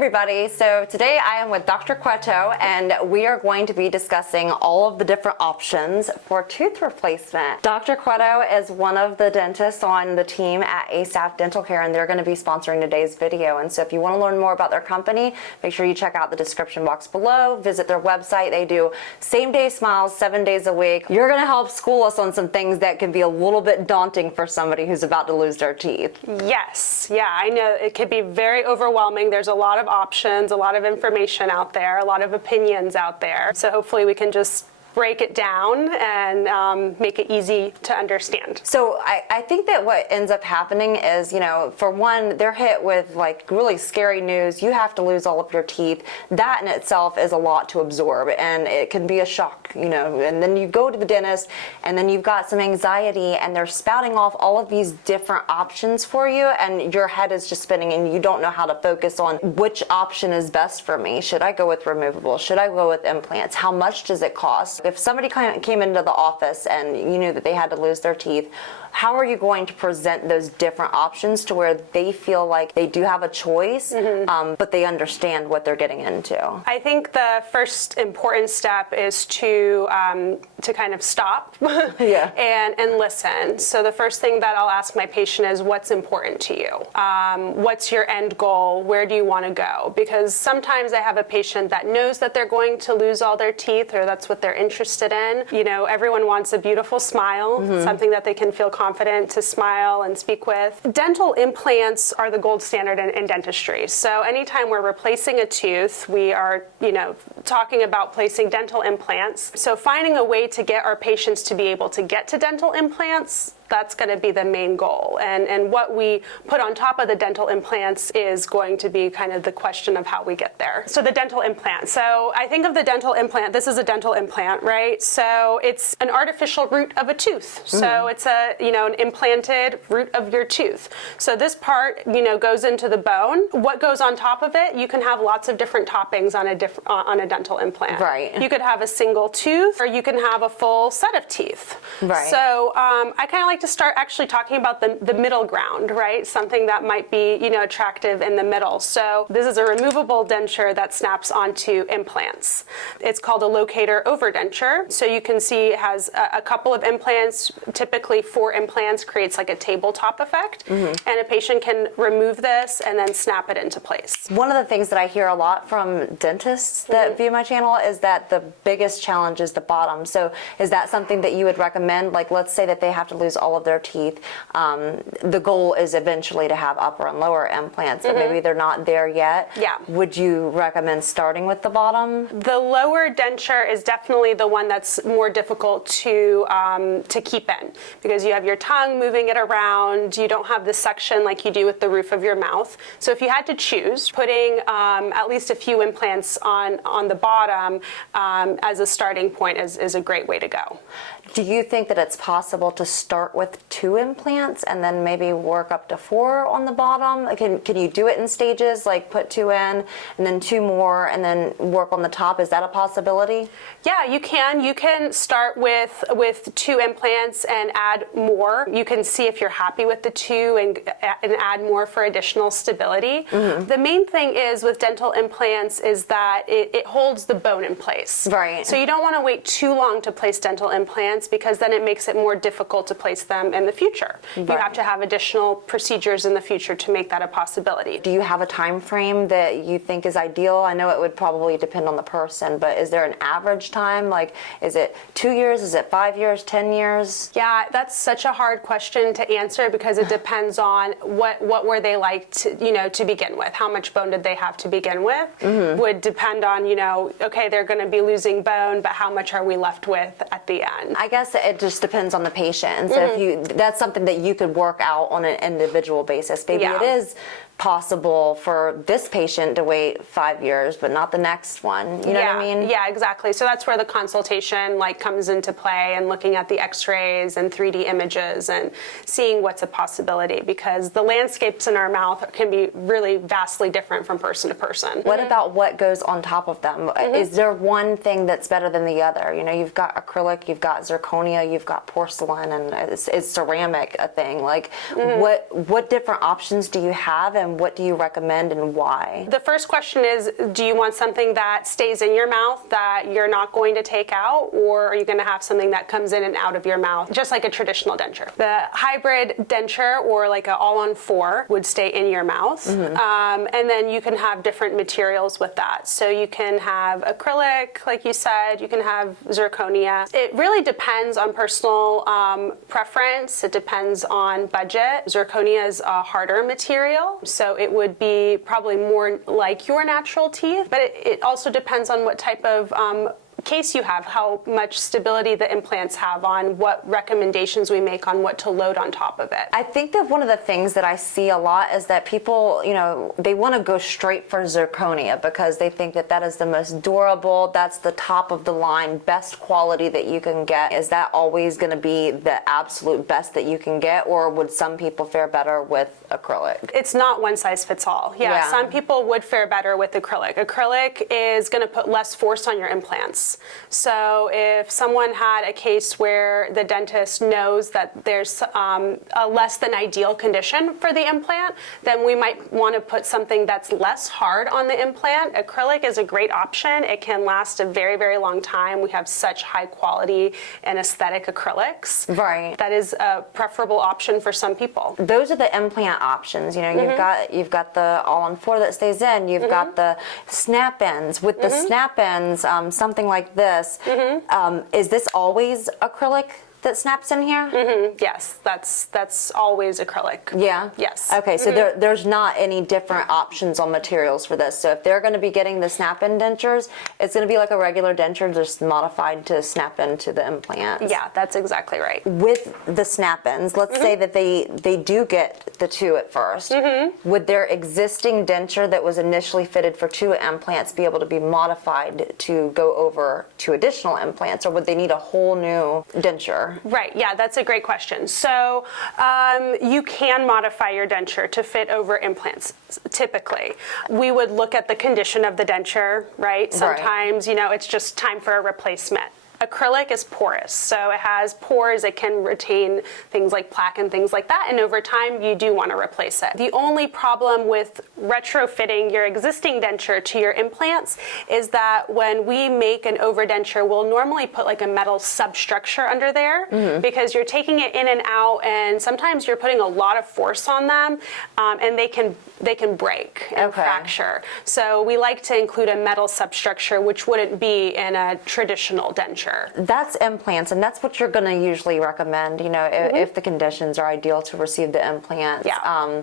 everybody, so today I am with Dr. Cueto and we are going to be discussing all of the different options for tooth replacement. Dr. Cueto is one of the dentists on the team at ASAP Dental Care and they're going to be sponsoring today's video, and so if you want to learn more about their company, make sure you check out the description box below, visit their website. They do same day smiles 7 days a week. You're going to help school us on some things that can be a little bit daunting for somebody who's about to lose their teeth. Yes, yeah, I know it could be very overwhelming. There's a lot of options, a lot of information out there, a lot of opinions out there. So hopefully we can just break it down and make it easy to understand. So I think that what ends up happening is, you know, for one, they're hit with like really scary news. You have to lose all of your teeth. That in itself is a lot to absorb and it can be a shock, you know, and then you go to the dentist and then you've got some anxiety and they're spouting off all of these different options for you and your head is just spinning and you don't know how to focus on which option is best for me. Should I go with removable? Should I go with implants? How much does it cost? If somebody came into the office and you knew that they had to lose their teeth, how are you going to present those different options to where they feel like they do have a choice, but they understand what they're getting into? I think the first important step is to kind of stop and listen. So the first thing that I'll ask my patient is, what's important to you? What's your end goal? Where do you want to go? Because sometimes I have a patient that knows that they're going to lose all their teeth, or that's what they're interested in. You know, everyone wants a beautiful smile, something that they can feel confident to smile and speak with. Dental implants are the gold standard in dentistry. So anytime we're replacing a tooth, we are, you know, talking about placing dental implants. So finding a way to get our patients to be able to get to dental implants, that's going to be the main goal. And what we put on top of the dental implants is going to be kind of the question of how we get there. So the dental implant. So I think of the dental implant, this is a dental implant, right? So it's an artificial root of a tooth. So it's a, you know, an implanted root of your tooth. So this part, you know, goes into the bone. What goes on top of it? You can have lots of different toppings on a dental implant. Right. You could have a single tooth or you can have a full set of teeth. Right. So I kind of like to start actually talking about the middle ground, right? Something that might be, you know, attractive in the middle. So this is a removable denture that snaps onto implants. It's called a locator overdenture. So you can see it has a couple of implants, typically 4 implants, creates like a tabletop effect. And a patient can remove this and then snap it into place. One of the things that I hear a lot from dentists that view my channel is that the biggest challenge is the bottom. So is that something that you would recommend? Like, let's say that they have to lose all of their teeth. The goal is eventually to have upper and lower implants, but maybe they're not there yet. Yeah. Would you recommend starting with the bottom? The lower denture is definitely the one that's more difficult to keep in, because you have your tongue moving it around. You don't have the suction like you do with the roof of your mouth. So if you had to choose, putting at least a few implants on the bottom as a starting point is a great way to go. Do you think that it's possible to start with 2 implants and then maybe work up to 4 on the bottom? Can you do it in stages, like put 2 in and then 2 more and then work on the top? Is that a possibility? Yeah, you can. You can start with 2 implants and add more. You can see if you're happy with the 2 and add more for additional stability. The main thing is with dental implants is that it holds the bone in place. Right. So you don't want to wait too long to place dental implants, because then it makes it more difficult to place them in the future. Right. You have to have additional procedures in the future to make that a possibility. Do you have a time frame that you think is ideal? I know it would probably depend on the person, but is there an average time? Like, is it 2 years? Is it 5 years, 10 years? Yeah, that's such a hard question to answer, because it depends on what were they like to, you know, to begin with. How much bone did they have to begin with? Would depend on, you know, okay, they're going to be losing bone, but how much are we left with at the end? I guess it just depends on the patient. And so if that's something that you could work out on an individual basis. Maybe it is possible for this patient to wait 5 years, but not the next one. You know what I mean? Yeah, exactly. So that's where the consultation comes into play, and looking at the x-rays and 3D images and seeing what's a possibility, because the landscapes in our mouth can be really vastly different from person to person. What about what goes on top of them? Is there one thing that's better than the other? You know, you've got acrylic, you've got zirconia, you've got porcelain, and is ceramic a thing? Like, what different options do you have, and and what do you recommend and why? The first question is, do you want something that stays in your mouth that you're not going to take out, or are you going to have something that comes in and out of your mouth, just like a traditional denture? The hybrid denture, or like an all-on-4, would stay in your mouth. And then you can have different materials with that. So you can have acrylic, like you said, you can have zirconia. It really depends on personal preference. It depends on budget. Zirconia is a harder material, so it would be probably more like your natural teeth, but it also depends on what type of case you have, how much stability the implants have, on what recommendations we make on what to load on top of it. I think that one of the things that I see a lot is that people, they want to go straight for zirconia because they think that that is the most durable, that's the top of the line, best quality that you can get. Is that always going to be the absolute best that you can get, or would some people fare better with acrylic? It's not one size fits all. Yeah, some people would fare better with acrylic. Acrylic is going to put less force on your implants. So if someone had a case where the dentist knows that there's a less than ideal condition for the implant, then we might want to put something that's less hard on the implant. Acrylic is a great option. It can last a very, very long time. We have such high quality and aesthetic acrylics. Right. That is a preferable option for some people. Those are the implant options. You've got the all-on-4 that stays in. You've got the snap ends. With the snap ends, something like this, is this always acrylic that snaps in here? Yes, that's always acrylic. Yeah? Yes. Okay, so there's not any different options on materials for this. So if they're going to be getting the snap-in dentures, it's going to be like a regular denture, just modified to snap into the implant. Yeah, that's exactly right. With the snap-ins, let's say that they do get the 2 at first. Would their existing denture that was initially fitted for 2 implants be able to be modified to go over 2 additional implants, or would they need a whole new denture? Right, yeah, that's a great question. So you can modify your denture to fit over implants, typically. We would look at the condition of the denture, right? Sometimes, it's just time for a replacement. Acrylic is porous, so it has pores. It can retain things like plaque and things like that, and over time you do want to replace it. The only problem with retrofitting your existing denture to your implants is that when we make an overdenture, we'll normally put like a metal substructure under there because you're taking it in and out, and sometimes you're putting a lot of force on them, and they can break and fracture. So we like to include a metal substructure, which wouldn't be in a traditional denture. That's implants, and that's what you're going to usually recommend, if the conditions are ideal to receive the implants. Yeah.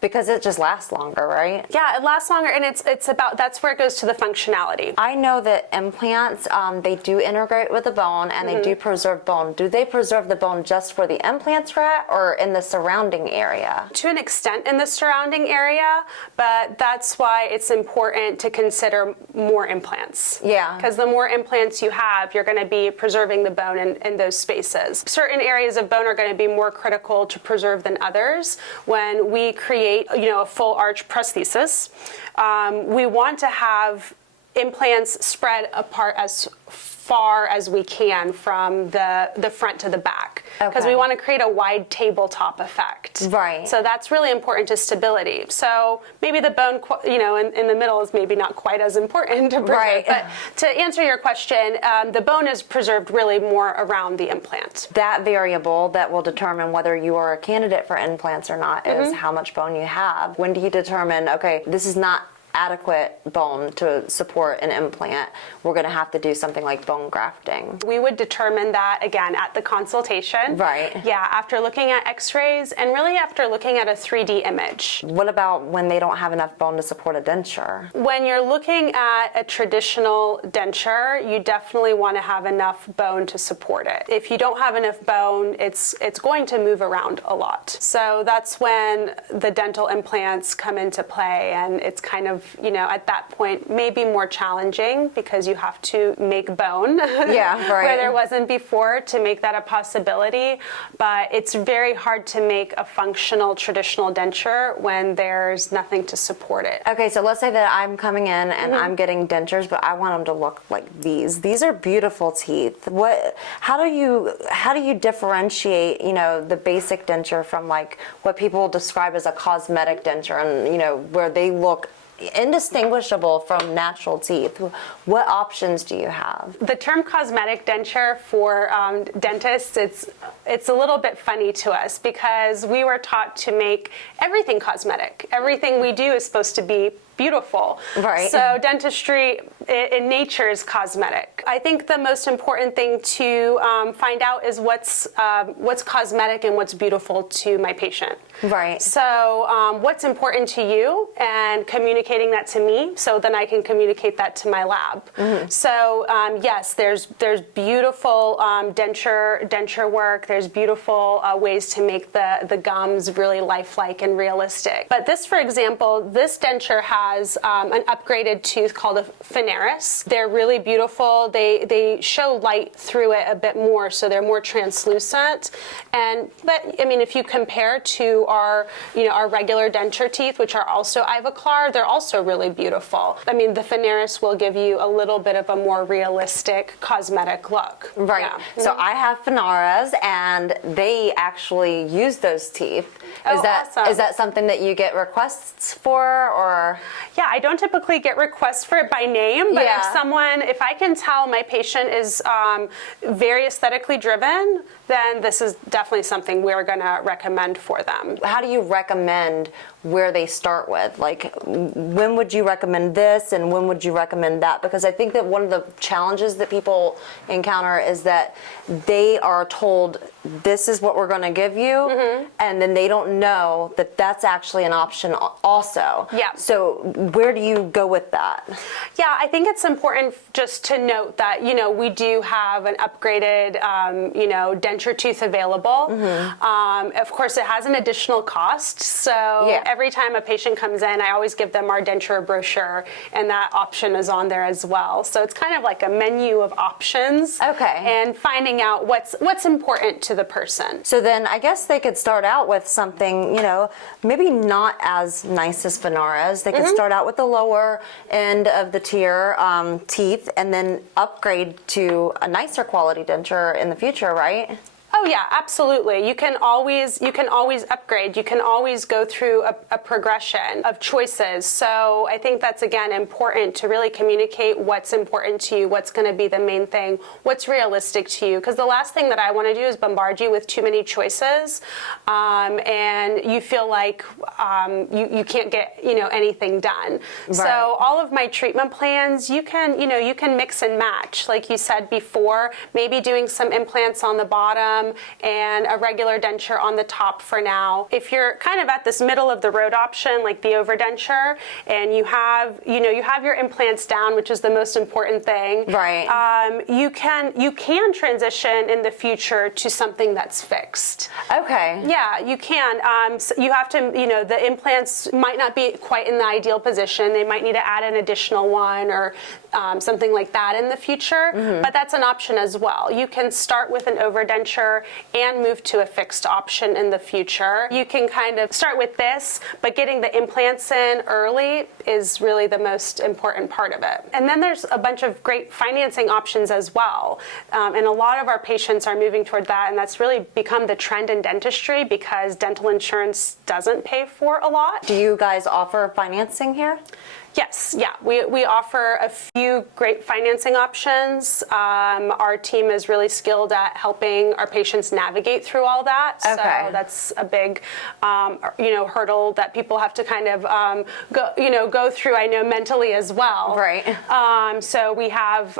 Because it just lasts longer, right? Yeah, it lasts longer, and it's about, that's where it goes to the functionality. I know that implants, they do integrate with the bone, and they do preserve bone. Do they preserve the bone just where the implants are at, or in the surrounding area? To an extent in the surrounding area, but that's why it's important to consider more implants. Yeah. Because the more implants you have, you're going to be preserving the bone in those spaces. Certain areas of bone are going to be more critical to preserve than others. When we create a full arch prosthesis, we want to have implants spread apart as far as we can from the front to the back, because we want to create a wide tabletop effect. Right. So that's really important to stability. So maybe the bone, in the middle is maybe not quite as important to preserve. Right. But to answer your question, the bone is preserved really more around the implant. That variable that will determine whether you are a candidate for implants or not is how much bone you have. When do you determine, okay, this is not adequate bone to support an implant, we're going to have to do something like bone grafting? We would determine that, again, at the consultation. Right. Yeah, after looking at x-rays and really after looking at a 3D image. What about when they don't have enough bone to support a denture? When you're looking at a traditional denture, you definitely want to have enough bone to support it. If you don't have enough bone, it's going to move around a lot. So that's when the dental implants come into play, and it's kind of of, at that point, maybe more challenging because you have to make bone where there wasn't before to make that a possibility. But it's very hard to make a functional traditional denture when there's nothing to support it. Okay, so let's say that I'm coming in and I'm getting dentures, but I want them to look like these. These are beautiful teeth. How do you differentiate, the basic denture from like what people describe as a cosmetic denture, and where they look indistinguishable from natural teeth? What options do you have? The term cosmetic denture for dentists, it's a little bit funny to us because we were taught to make everything cosmetic. Everything we do is supposed to be beautiful. Right. So dentistry in nature is cosmetic. I think the most important thing to find out is what's cosmetic and what's beautiful to my patient. Right. So what's important to you, and communicating that to me so then I can communicate that to my lab. Mm-hmm. So yes, there's beautiful denture work. There's beautiful ways to make the gums really lifelike and realistic. But this, for example, this denture has an upgraded tooth called a Phonares. They're really beautiful. They show light through it a bit more, so they're more translucent. But I mean, if you compare to our regular denture teeth, which are also Ivoclar, they're also really beautiful. I mean, the Phonares will give you a little bit of a more realistic cosmetic look. Right. Yeah. So I have Phonares, and they actually use those teeth. Awesome. Is that something that you get requests for, or? Yeah, I don't typically get requests for it by name, but if I can tell my patient is very aesthetically driven, then this is definitely something we're going to recommend for them. How do you recommend where they start with? Like, when would you recommend this and when would you recommend that? Because I think that one of the challenges that people encounter is that they are told, this is what we're going to give you, and then they don't know that that's actually an option also. Yeah. So where do you go with that? Yeah, I think it's important just to note that, we do have an upgraded, denture tooth available. Of course, it has an additional cost. So every time a patient comes in, I always give them our denture brochure, and that option is on there as well. So it's kind of like a menu of options. Okay. And finding out what's important to the person. So then I guess they could start out with something, maybe not as nice as Phonares. They could start out with the lower end of the tier teeth and then upgrade to a nicer quality denture in the future, right? Oh yeah, absolutely. You can always upgrade. You can always go through a progression of choices. So I think that's, again, important to really communicate what's important to you, what's going to be the main thing, what's realistic to you. Because the last thing that I want to do is bombard you with too many choices, and you feel like you can't get anything done. Right. So all of my treatment plans, you can mix and match. Like you said before, maybe doing some implants on the bottom and a regular denture on the top for now. If you're kind of at this middle of the road option, like the overdenture, and you have your implants down, which is the most important thing. Right. You can transition in the future to something that's fixed. Okay. Yeah, you can. So you have to, the implants might not be quite in the ideal position. They might need to add an additional one or something like that in the future, but that's an option as well. You can start with an overdenture and move to a fixed option in the future. You can kind of start with this, but getting the implants in early is really the most important part of it. And then there's a bunch of great financing options as well. And a lot of our patients are moving toward that, and that's really become the trend in dentistry because dental insurance doesn't pay for a lot. Do you guys offer financing here? Yes, yeah, we offer a few great financing options. Our team is really skilled at helping our patients navigate through all that. Okay. So that's a big, hurdle that people have to kind of go through. I know mentally as well. Right. So we have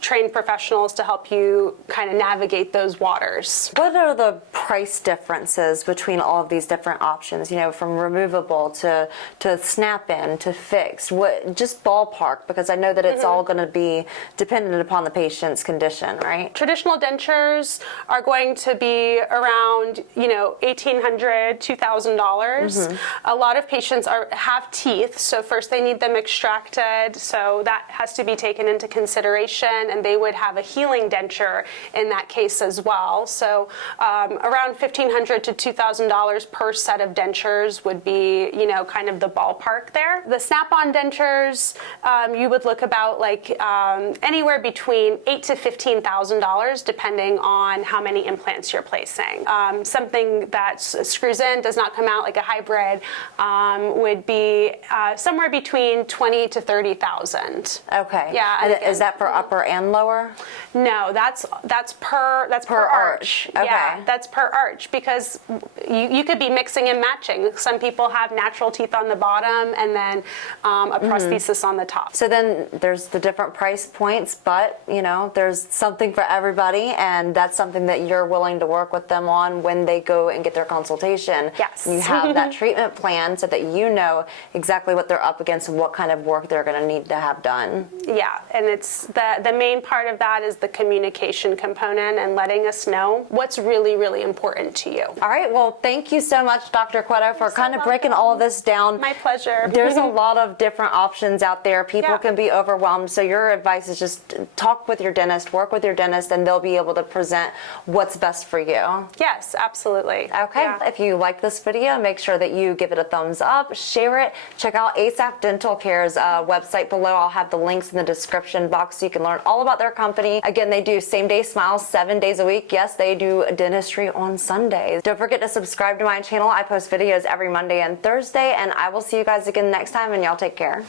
trained professionals to help you kind of navigate those waters. What are the price differences between all of these different options? From removable to snap in to fixed. cost? What, just ballpark, because I know that it's all going to be dependent upon the patient's condition, right? Traditional dentures are going to be around, $1,800, $2,000. A lot of patients have teeth, so first they need them extracted, so that has to be taken into consideration, and they would have a healing denture in that case as well. So around $1,500 to $2,000 per set of dentures would be, kind of the ballpark there. The snap-on dentures, you would look about like anywhere between $8,000 to $15,000, depending on how many implants you're placing. Something that screws in, does not come out like a hybrid, would be somewhere between $20,000 to $30,000. Okay. Yeah. And is that for upper and lower? No, that's per arch. Okay. Yeah, that's per arch, because you could be mixing and matching. Some people have natural teeth on the bottom and then a prosthesis on the top. So then there's the different price points, but there's something for everybody, and that's something that you're willing to work with them on when they go and get their consultation. Yes. You have that treatment plan so that you know exactly what they're up against and what kind of work they're going to need to have done. Yeah, and it's the main part of that is the communication component and letting us know what's really, really important to you. All right, well, thank you so much, Dr. Cueto, for kind of breaking all of this down. My pleasure. There's a lot of different options out there. People can be overwhelmed, so your advice is just talk with your dentist, work with your dentist, and they'll be able to present what's best for you. Yes, absolutely. Okay, Yeah. if you like this video, make sure that you give it a thumbs up, share it, check out ASAP Dental Care's website below. I'll have the links in the description box so you can learn all about their company. Again, they do same-day smiles 7 days a week. Yes, they do dentistry on Sundays. Don't forget to subscribe to my channel. I post videos every Monday and Thursday, and I will see you guys again next time, and y'all take care.